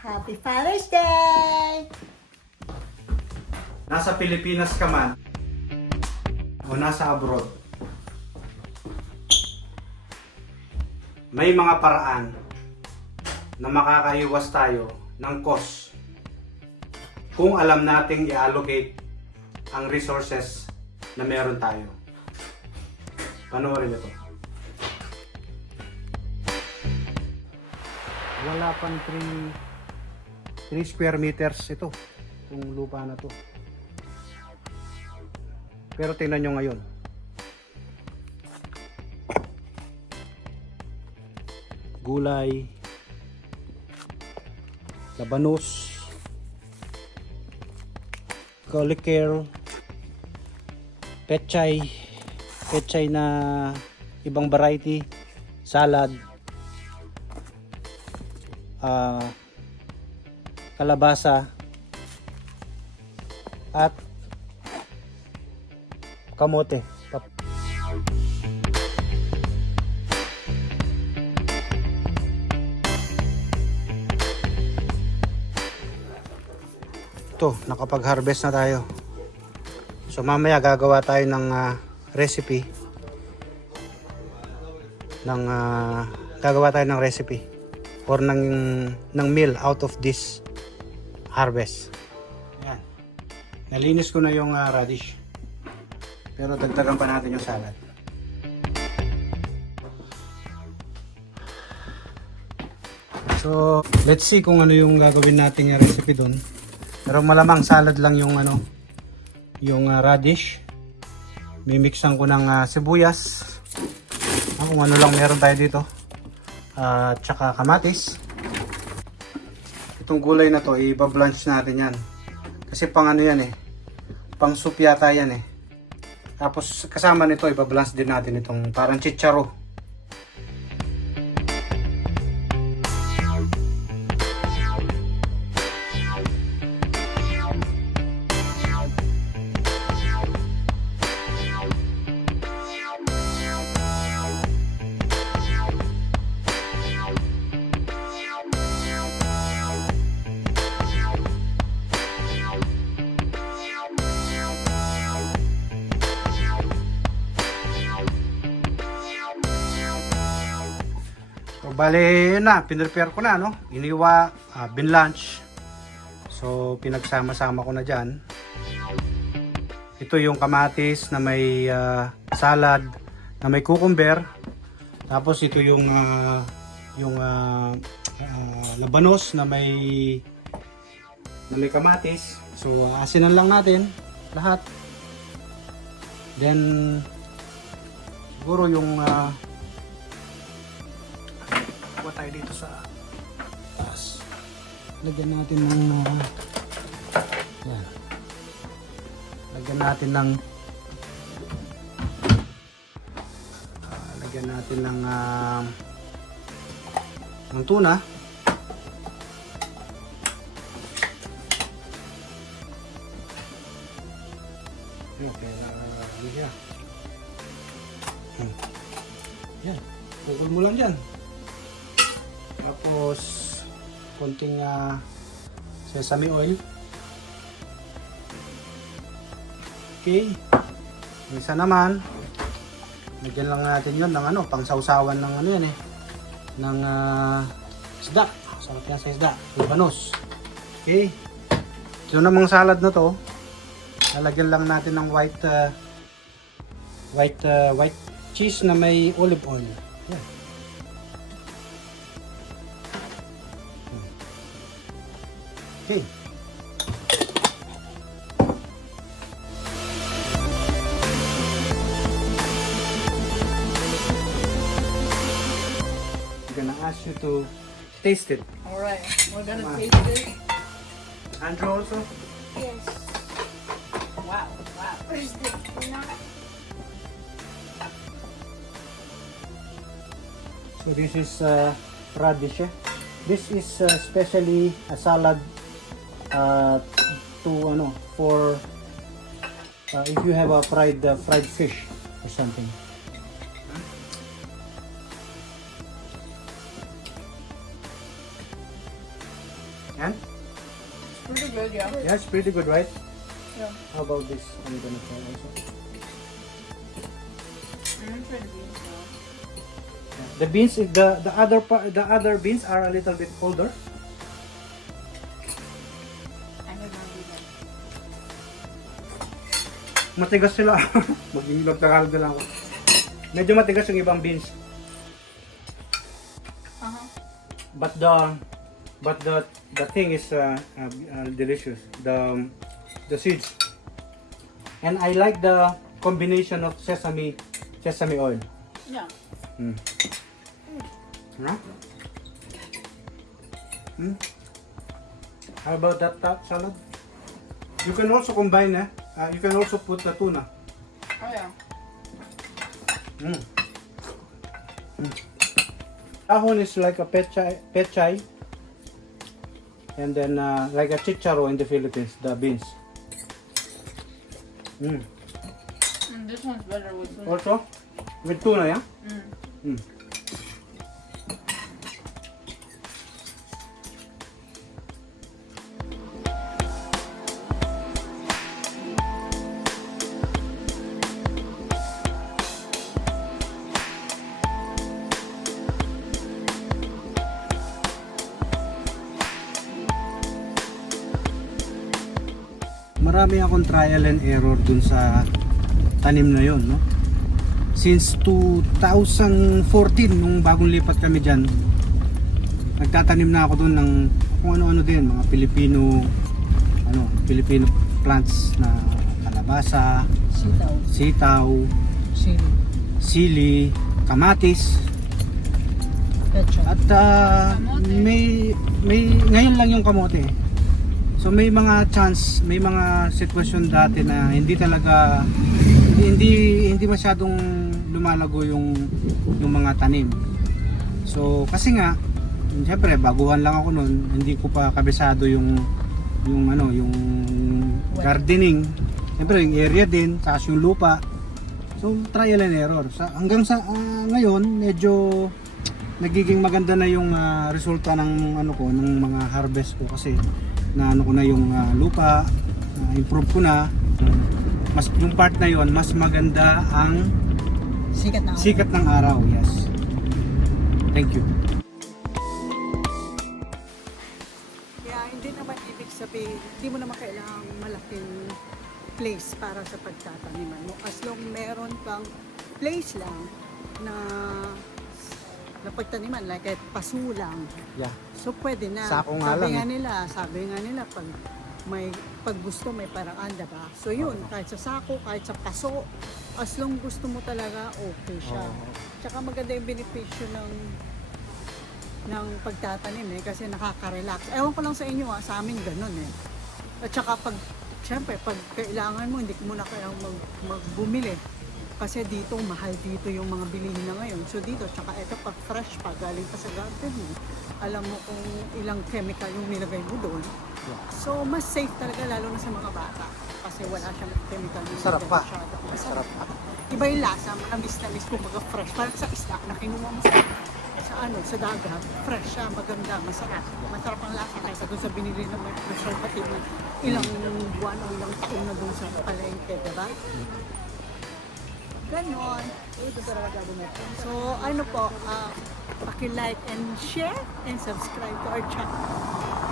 Happy Father's Day! Nasa Pilipinas ka man o nasa abroad, may mga paraan na makakaiwas tayo ng cost kung alam nating i-allocate ang resources na meron tayo. Panoorin ito. Wala pang 3 3 square meters ito. Itong lupa na to. Pero tingnan nyo ngayon. Gulay, labanos, cauliflower, pechay, pechay na ibang variety, salad, ah, kalabasa, at kamote. Ito, nakapag-harvest na tayo. So mamaya gagawa tayo ng ah, recipe ng ah, gagawa tayo ng recipe or ng ng meal out of this harvest. Yan. Nalinis ko na yung ah, radish. Pero dagdagan pa natin yung salad. So, let's see kung ano yung gagawin nating recipe doon. Pero malamang salad lang yung ano, yung ah, radish. Mimixan ko ng ah, sibuyas. Ah, kung ano lang meron tayo dito. At tsaka kamatis. Itong gulay na to, i-blanch natin yan. Kasi pang ano yan eh. Pang soup yata yan eh. Tapos kasama nito, iba-blanch din natin itong parang chicharo. Bale, yun na, pinrepare ko na, no? Iniwa, uh, binlunch. So, pinagsama-sama ko na dyan. Ito yung kamatis na may ah, salad, na may cucumber. Tapos ito yung ah, yung ah, ah, labanos na may na may kamatis. So, asinan lang natin lahat. Then, siguro yung ah, kuha tayo dito sa taas. Lagyan natin ng uh, yan. Lagyan natin ng ah, lagyan natin ng ah, ng tuna. Konting ah, sesame oil. Okay. Isa naman, Bigyan lang natin yon ng ano, pang sausawan ng ano yan eh. Ng ah, isda. Sarap yan sa isda. Libanos. Okay. So namang salad na to, lalagyan lang natin ng white ah, white ah, white cheese na may olive oil. Yan. Okay. I'm gonna ask you to taste it. All right, we're gonna Come on. taste it. Andrew also? Yes. Wow, wow. Where's the? So this is uh, radish. eh? This is uh, specially a salad uh, to ano for uh, if you have a fried uh, fried fish or something. And Pretty good, yeah. yeah, it's pretty good, right? Yeah. How about this? I'm gonna try also. I'm pretty good. now. The beans, the the other the other beans are a little bit older. Matigas sila. Maging magtagalog na lang ako. Medyo matigas yung ibang beans. Uh-huh. But the but the the thing is uh, uh, uh, delicious. The the seeds. And I like the combination of sesame sesame oil. Yeah. Mm. No? Hmm? How about that top salad? You can also combine eh. Uh, you can also put the tuna. Oh, yeah. Mm. Mm. Ahon is like a pechay, pechay. And then uh, like a chicharo in the Philippines, the beans. Mm. And this one's better with tuna. Also, with tuna, yeah? Mm. Mm. Marami akong trial and error dun sa tanim na yon, no? since 2014 nung bagong lipat kami dyan nagtatanim na ako doon ng kung ano-ano din mga Pilipino ano Filipino plants na kalabasa Sitaw. sitaw Sili. sili kamatis at Kamote. may may ngayon lang yung kamote so may mga chance may mga sitwasyon dati na hindi talaga hindi hindi, masyadong lumalago yung yung mga tanim. So kasi nga siyempre baguhan lang ako noon hindi ko pa kabisado yung yung ano yung gardening. Siyempre yung area din tapos yung lupa. So trial and error. Sa hanggang sa ah, ngayon medyo nagiging maganda na yung ah, resulta ng ano ko ng mga harvest ko kasi na ano ko na yung ah, lupa ah, improve ko na mas yung part na yon mas maganda ang Sikat na. sikat ng araw yes thank you Kaya hindi naman ibig sabihin, hindi mo naman kailangang malaking place para sa pagtataniman mo. As long meron kang place lang na na pagtaniman, like kahit paso lang. yeah So pwede na. Sako nga sabi lang nga nila, sabi nga nila pag may pag gusto may paraan, diba? So yun, kahit sa sako, kahit sa paso, as long gusto mo talaga, okay siya. Oo. Tsaka maganda yung benepisyo ng ng pagtatanim eh kasi nakaka-relax. Ewan ko lang sa inyo ah, sa amin ganun eh. At saka pag syempre pag kailangan mo hindi mo na kailangan mag, magbumili kasi dito mahal dito yung mga bilihin na ngayon. So dito tsaka ito pag fresh pa galing pa sa garden mo. Alam mo kung ilang chemical yung nilagay mo doon. So mas safe talaga lalo na sa mga bata kasi wala siyang chemical na Sarap pa. masyado. Sarap pa. Iba yung lasa, matamis na miss kumbaga fresh. Parang sa isda na kinuha mo sa, sa ano, sa dagat, fresh siya, maganda, masarap. Masarap ang lasa kaysa doon sa binili ng may preservative na ilang buwan o ilang taon na doon sa palengke, diba? Ganon. So, ano po, uh, paki-like and share and subscribe to our channel.